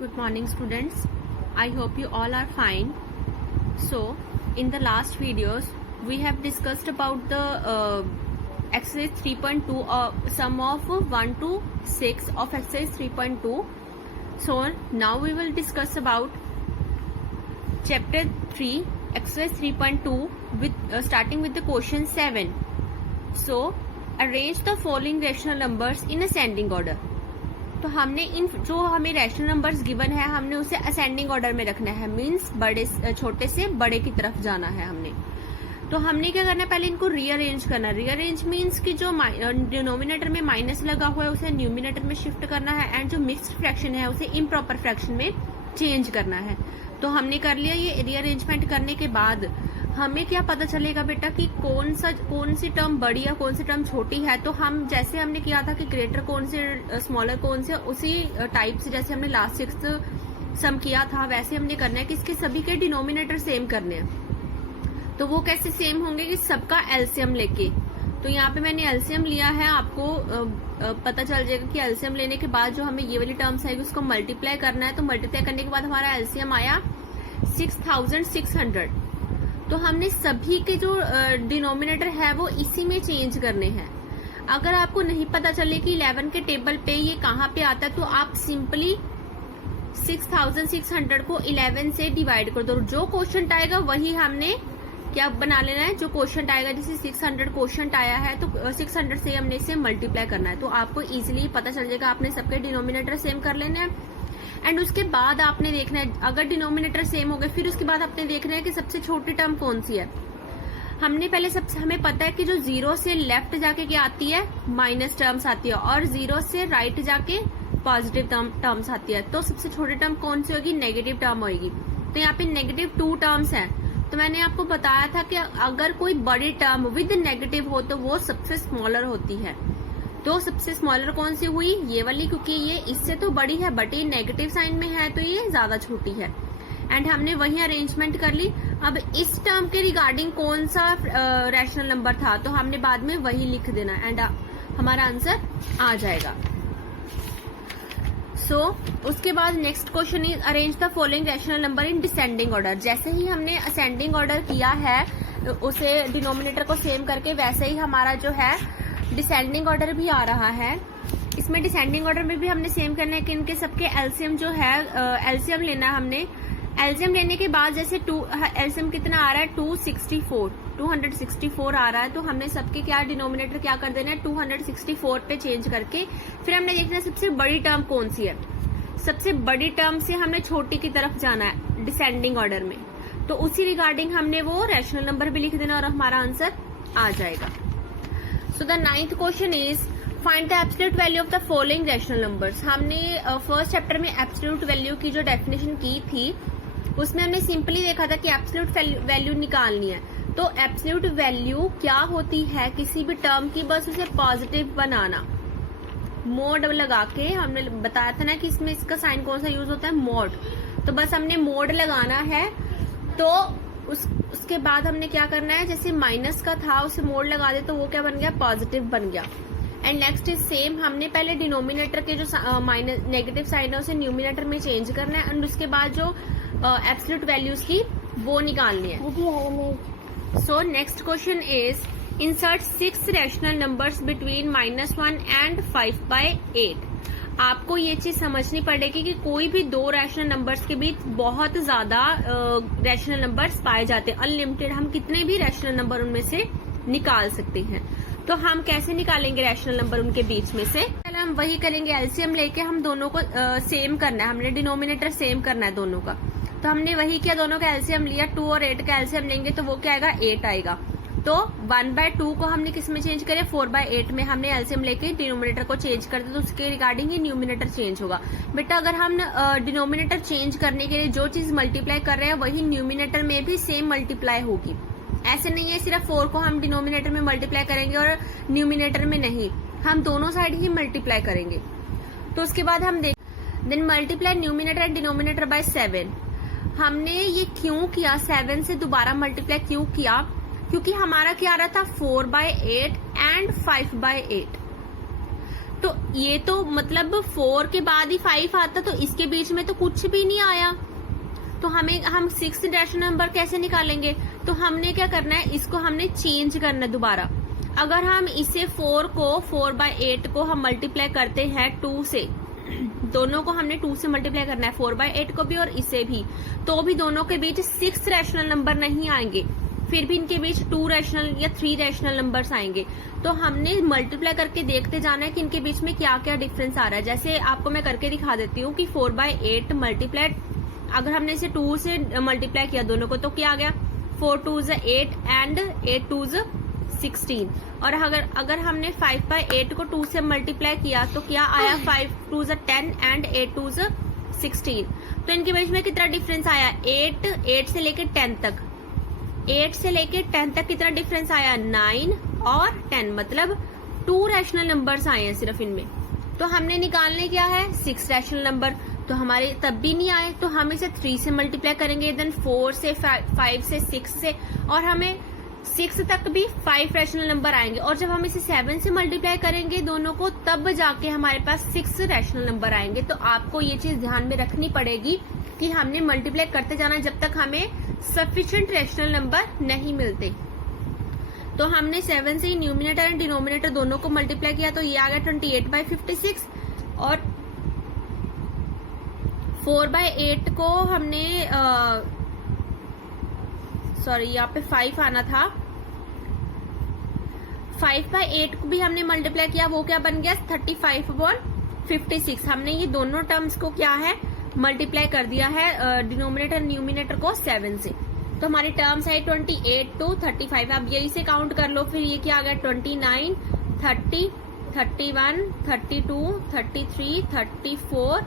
Good morning, students. I hope you all are fine. So, in the last videos, we have discussed about the exercise 3.2 sum of 1 to 6 of exercise 3.2. So, now we will discuss about chapter 3, exercise 3.2 with starting with the question 7. So, arrange the following rational numbers in ascending order. तो हमने इन जो हमें rational numbers given है हमने उसे ascending order में रखना है, मींस बड़े छोटे से बड़े की तरफ जाना है हमने। तो हमने क्या करना है, पहले इनको रीअरेंज करना है। रीअरेंज मींस कि जो डिनोमिनेटर में माइनस लगा हुआ है उसे न्यूमिनेटर में शिफ्ट करना है एंड जो मिक्स्ड फ्रैक्शन है उसे इम्प्रॉपर फ्रैक्शन में चेंज करना है। तो हमने कर लिया। ये रीअरेंजमेंट करने के बाद हमें क्या पता चलेगा बेटा कि कौन सी टर्म बड़ी है कौन सी टर्म छोटी है। तो हम जैसे हमने किया था कि ग्रेटर कौन से स्मॉलर कौन से, उसी टाइप से जैसे हमने लास्ट 6th सम किया था वैसे हमने करना है कि इसके सभी के डिनोमिनेटर सेम करने हैं। तो वो कैसे सेम होंगे कि सबका एलसीएम लेके। तो यहाँ पे मैंने एलसीएम लिया है, आपको पता चल जाएगा कि एलसीएम लेने के बाद जो हमें ये वाली टर्म्स आएगी उसको मल्टीप्लाई करना है। तो मल्टीप्लाई करने के बाद हमारा एलसीएम आया 6600। तो हमने सभी के जो डिनोमिनेटर है वो इसी में चेंज करने हैं। अगर आपको नहीं पता चले कि 11 के टेबल पे ये कहाँ पे आता है तो आप सिंपली 6600 को 11 से डिवाइड कर दो। जो क्वेश्चन आएगा वही हमने क्या बना लेना है, जो क्वेश्चन आएगा। जैसे 600 क्वेश्चन आया है तो 600 से हमने इसे मल्टीप्लाई करना है। तो आपको इजीली पता चल जाएगा। आपने सबके डिनोमिनेटर सेम कर लेना है एंड उसके बाद आपने देखना है अगर डिनोमिनेटर सेम हो गए फिर उसके बाद आपने देखना है कि सबसे छोटी टर्म कौन सी है। हमने पहले सबसे हमें पता है कि जो 0 से लेफ्ट जाके क्या आती है, माइनस टर्म्स आती है और 0 से राइट जाके पॉजिटिव टर्म्स आती है। तो सबसे छोटी टर्म कौन सी होगी, नेगेटिव टर्म होगी। तो यहाँ पे नेगेटिव 2 टर्म्स है। तो मैंने आपको बताया था कि अगर कोई बड़ी टर्म विद नेगेटिव हो तो वो सबसे स्मॉलर होती है। तो सबसे स्मॉलर कौन सी हुई, ये वाली, क्योंकि ये इससे तो बड़ी है बट ये नेगेटिव साइन में है तो ये ज्यादा छोटी है। एंड हमने वही अरेंजमेंट कर ली। अब इस टर्म के रिगार्डिंग कौन सा रैशनल नंबर था तो हमने बाद में वही लिख देना एंड हमारा आंसर आ जाएगा। उसके बाद next question is arrange the following rational number in descending order. जैसे ही हमने असेंडिंग ऑर्डर किया है उसे डिनोमिनेटर को सेम करके वैसे ही हमारा जो है डिसेंडिंग ऑर्डर भी आ रहा है। इसमें डिसेंडिंग ऑर्डर में भी हमने सेम करना है कि इनके सबके एलसीएम जो है एलसीएम लेना है हमने। एलसीएम लेने के बाद जैसे एलसीएम कितना आ रहा है 264 आ रहा है। तो हमने सबके क्या डिनोमिनेटर क्या कर देना है 264 पे चेंज करके फिर हमने देखना है सबसे बड़ी टर्म कौन सी है। सबसे बड़ी टर्म से हमने छोटी की तरफ जाना है डिसेंडिंग ऑर्डर में। तो उसी रिगार्डिंग हमने वो रैशनल नंबर भी लिख देना और हमारा आंसर आ जाएगा। So the 9th question is find the absolute value of the following rational numbers। हमने फर्स्ट चैप्टर में एब्सोल्यूट वैल्यू की जो डेफिनेशन की थी उसमें हमने सिंपली देखा था कि एब्सोल्यूट वैल्यू निकालनी है। तो एब्सोल्यूट वैल्यू क्या होती है किसी भी टर्म की, बस उसे पॉजिटिव बनाना। मोड लगा के हमने बताया था ना कि इसमें इसका साइन कौन सा यूज होता है, मोड। तो बस हमने मोड लगाना है। तो उसके बाद हमने क्या करना है, जैसे माइनस का था उसे मोड लगा दे तो वो क्या बन गया, पॉजिटिव बन गया। एंड नेक्स्ट इज सेम, हमने पहले डिनोमिनेटर के जो माइनस नेगेटिव साइन है उसे न्यूमिनेटर में चेंज करना है एंड उसके बाद जो एब्सोल्यूट वैल्यूज की वो निकालनी है। So next question is insert 6 rational numbers between -1 and 5/8। आपको ये चीज समझनी पड़ेगी कि कोई भी दो रैशनल नंबर्स के बीच बहुत ज्यादा रैशनल नंबर्स पाए जाते हैं। अनलिमिटेड, हम कितने भी रैशनल नंबर उनमें से निकाल सकते हैं। तो हम कैसे निकालेंगे रैशनल नंबर उनके बीच में से, पहले हम वही करेंगे, एलसीएम लेके हम दोनों को सेम करना है। हमने डिनोमिनेटर सेम करना है दोनों का। तो हमने वही किया, दोनों का एलसीएम लिया। 2 और 8 का एलसीएम लेंगे तो वो क्या आएगा, 8 आएगा। तो 1/2 को हमने किस में चेंज करें, 4/8 में हमने एलसीएम लेके डिनोमिनेटर को चेंज कर दिया। तो उसके रिगार्डिंग ही न्यूमिनेटर चेंज होगा। बेटा अगर हम डिनोमिनेटर चेंज करने के लिए जो चीज मल्टीप्लाई कर रहे हैं वही न्यूमिनेटर में भी सेम मल्टीप्लाई होगी। ऐसे नहीं है सिर्फ 4 को हम डिनोमिनेटर में मल्टीप्लाई करेंगे और न्यूमिनेटर में नहीं, हम दोनों साइड ही मल्टीप्लाई करेंगे। तो उसके बाद हम then multiply numerator and denominator by 7। हमने ये क्यों किया, 7 से दोबारा मल्टीप्लाई क्यों किया, क्योंकि हमारा क्या आ रहा था 4/8 एंड 5/8। तो ये तो मतलब 4 के बाद ही 5 आता, तो इसके बीच में तो कुछ भी नहीं आया, तो हम 6 रैशनल नंबर कैसे निकालेंगे? तो हमने क्या करना है, इसको हमने चेंज करना है दोबारा। अगर हम इसे 4/8 को हम मल्टीप्लाई करते हैं 2 से, दोनों को हमने 2 से मल्टीप्लाई करना है, 4/8 को भी और इसे भी, तो भी दोनों के बीच 6 रैशनल नंबर नहीं आएंगे, फिर भी इनके बीच 2 रैशनल या 3 रैशनल नंबर्स आएंगे। तो हमने मल्टीप्लाई करके देखते जाना है कि इनके बीच में क्या क्या डिफरेंस आ रहा है। जैसे आपको मैं करके दिखा देती हूँ कि 4/8 मल्टीप्लाई, अगर हमने इसे 2 से मल्टीप्लाई किया दोनों को, तो क्या आ गया, 4 2s 8 एंड 8 2s 16। और अगर हमने 5/8 को 2 से मल्टीप्लाई किया तो क्या आया, 5 2s 10 एंड 8 2s 16। तो इनके बीच में कितना डिफरेंस आया, 8 से लेके 10 तक, 8 से लेके 10 तक कितना डिफरेंस आया, 9 और 10, मतलब 2 रैशनल नंबर्स आए हैं सिर्फ इनमें। तो हमने निकालने क्या है, 6 रैशनल नंबर, तो हमारे तब भी नहीं आए, तो हम इसे 3 से मल्टीप्लाई करेंगे, देन 4 से 5 से 6 से, और हमें 6 तक भी 5 रैशनल नंबर आएंगे। और जब हम इसे 7 से मल्टीप्लाई करेंगे दोनों को, तब जाके हमारे पास 6 रैशनल नंबर आएंगे। तो आपको ये चीज ध्यान में रखनी पड़ेगी कि हमने मल्टीप्लाई करते जाना जब तक हमें सफिशिएंट रैशनल नंबर नहीं मिलते। तो हमने 7 से न्यूमिनेटर एंड डिनोमिनेटर दोनों को मल्टीप्लाई किया, तो ये आ गया 28/56, और 4/8 को हमने सॉरी यहाँ पे 5 आना था, 5/8 को भी हमने मल्टीप्लाई किया, वो क्या बन गया, 35/56। हमने ये दोनों टर्म्स को क्या है, मल्टीप्लाई कर दिया है, डिनोमिनेटर न्यूमिनेटर को 7 से। तो हमारी टर्म्स है 28 to 35। अब यही से काउंट कर लो, फिर ये क्या आ गया, 29 30 31 32 33 34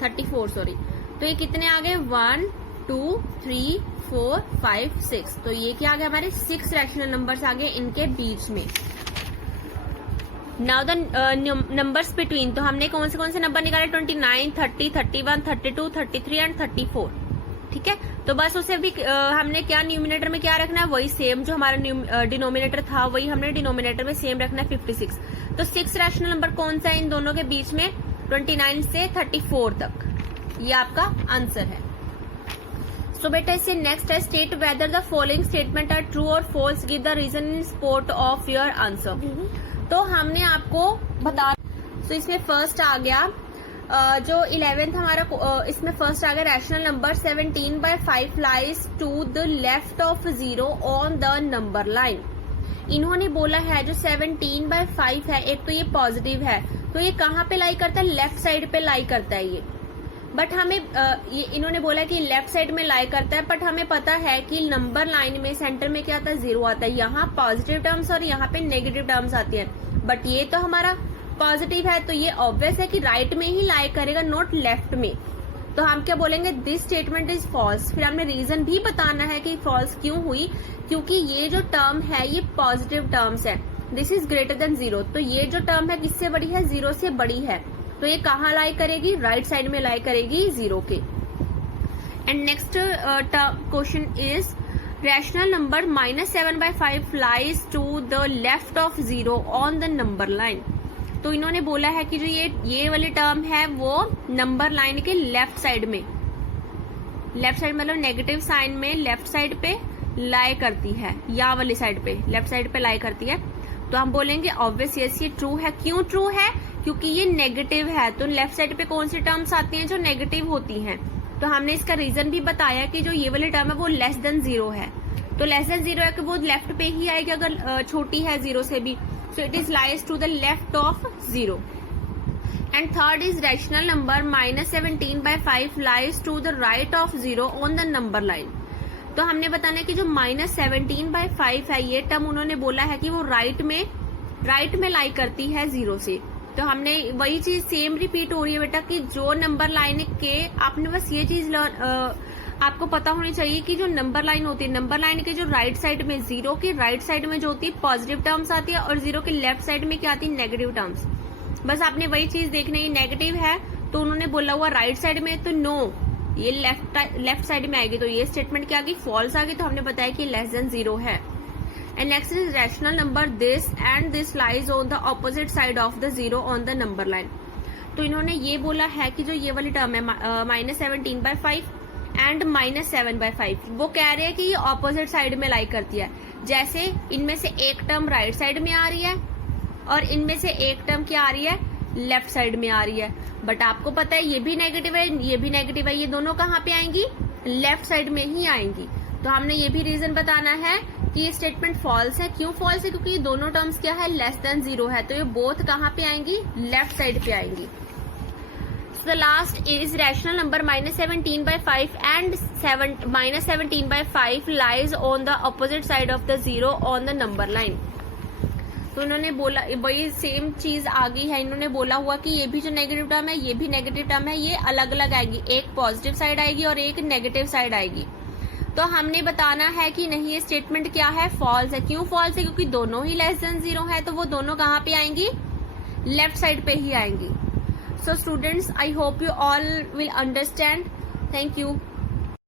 34 सॉरी। तो ये कितने आ गए, 1 2 3 4 5 6। तो ये क्या आ गया, हमारे 6 रैशनल नंबर्स आ गए इनके बीच में। नाउ द नंबर्स बिटवीन, तो हमने कौन से नंबर निकाले, 29 30 31 32 33 एंड 34। ठीक है, तो बस उसे भी हमने क्या न्यूमिनेटर में क्या रखना है, वही सेम जो हमारा डिनोमिनेटर था वही हमने डिनोमिनेटर में सेम रखना है, 56। तो 6 रैशनल नंबर कौन सा है इन दोनों के बीच में, 29 से 34 तक, ये आपका आंसर है। सो बेटा इससे नेक्स्ट है, state whether the following statement are true और false, give the reason in support of your answer. तो हमने आपको बता, तो इसमें फर्स्ट आ गया जो 11th हमारा, इसमें फर्स्ट आ गया rational number 17/5 lies to the left of 0 on the number line. इन्होंने बोला है जो 17/5 है, एक तो ये पॉजिटिव है, तो ये कहाँ पे लाई करता है, लेफ्ट साइड पे लाई करता है ये। बट हमें ये इन्होंने बोला कि लेफ्ट साइड में लाई करता है, बट हमें पता है कि नंबर लाइन में सेंटर में क्या आता है, 0 आता है। यहाँ पॉजिटिव टर्म्स और यहाँ पे नेगेटिव टर्म्स आती है, बट ये तो हमारा पॉजिटिव है, तो ये ऑब्वियस है कि राइट में ही लाई करेगा, नॉट लेफ्ट में। तो हम क्या बोलेंगे, दिस स्टेटमेंट इज फॉल्स। फिर हमने रीजन भी बताना है कि फॉल्स क्यों हुई, क्योंकि ये जो टर्म है ये पॉजिटिव टर्म्स है, दिस इज ग्रेटर देन 0। तो ये जो टर्म है किससे बड़ी है, 0 से बड़ी है, तो ये कहाँ लाई करेगी, राइट साइड में लाई करेगी 0 के। And next question is rational number -7/5 lies to the left of 0 on the number line. तो इन्होंने बोला है कि जो ये वाली टर्म है वो नंबर लाइन के लेफ्ट साइड में, लेफ्ट साइड मतलब नेगेटिव साइन में लेफ्ट साइड पे लाई करती है, या वाली साइड पे लेफ्ट साइड पे लाई करती है। तो हम बोलेंगे ऑब्वियस यस ये ट्रू है। क्यों ट्रू है, क्योंकि ये नेगेटिव है, तो लेफ्ट साइड पे कौन सी टर्म्स आती हैं जो नेगेटिव होती हैं। तो हमने इसका रीजन भी बताया कि जो ये वाली टर्म है वो लेस देन 0 है, तो लेस देन 0 है कि वो लेफ्ट पे ही आएगी अगर छोटी है 0 से भी। So it is lies to the left of 0। And third is rational number -17/5 lies to the right of 0 on the number line. तो हमने बताना है कि जो -17/5 है ये टर्म उन्होंने बोला है कि वो राइट में लाई करती है 0 से। तो हमने वही चीज सेम रिपीट हो रही है बेटा कि जो नंबर लाइन के, आपने बस ये चीज आपको पता होनी चाहिए कि जो नंबर लाइन होती है, नंबर लाइन के जो राइट साइड में 0 के राइट साइड में जो होती है पॉजिटिव टर्म्स आती है, और 0 के लेफ्ट साइड में क्या आती है, नेगेटिव टर्म्स। बस आपने वही चीज देखनी है, नेगेटिव है तो उन्होंने बोला हुआ राइट साइड में, तो नो ये लेफ्ट साइड में आएगी, तो ये स्टेटमेंट क्या आ गई, फॉल्स आ गई। तो हमने बताया कि लेस देन 0 है। And next is rational number this and this lies on the opposite side of the zero on the number line. तो इन्होंने ये बोला है कि जो ये वाली टर्म है -17/5 एंड -7/5, वो कह रहे हैं कि ये ऑपोजिट साइड में लाई करती है। जैसे इनमें से एक टर्म राइट साइड में आ रही है और इनमें से एक टर्म क्या आ रही है, लेफ्ट साइड में आ रही है। बट आपको पता है ये भी नेगेटिव है, ये भी नेगेटिव है, ये दोनों कहाँ पे आएंगी, लेफ्ट साइड में ही आएंगी। तो हमने ये भी रीजन बताना है कि ये स्टेटमेंट फॉल्स है। क्यों फॉल्स है, क्योंकि ये दोनों टर्म्स क्या है, लेस देन 0 है, तो ये बोथ कहाँ पे आएंगी, लेफ्ट साइड पे आएंगी। The last is rational number -17/5 and -17/5 lies on the opposite side of the zero on the number line। तो इन्होंने बोला वही सेम चीज आ गई है। इन्होंने बोला हुआ कि ये भी जो नेगेटिव टर्म है, ये भी नेगेटिव टर्म है, ये अलग अलग आएगी, एक पॉजिटिव साइड आएगी और एक नेगेटिव साइड आएगी। तो हमने बताना है कि नहीं, ये स्टेटमेंट क्या है, फॉल्स है। क्यों फॉल्स है, क्योंकि दोनों ही लेस देन 0 है, तो वो दोनों कहाँ पे आएंगी, लेफ्ट साइड पे ही आएंगी। So students, I hope you all will understand. Thank you.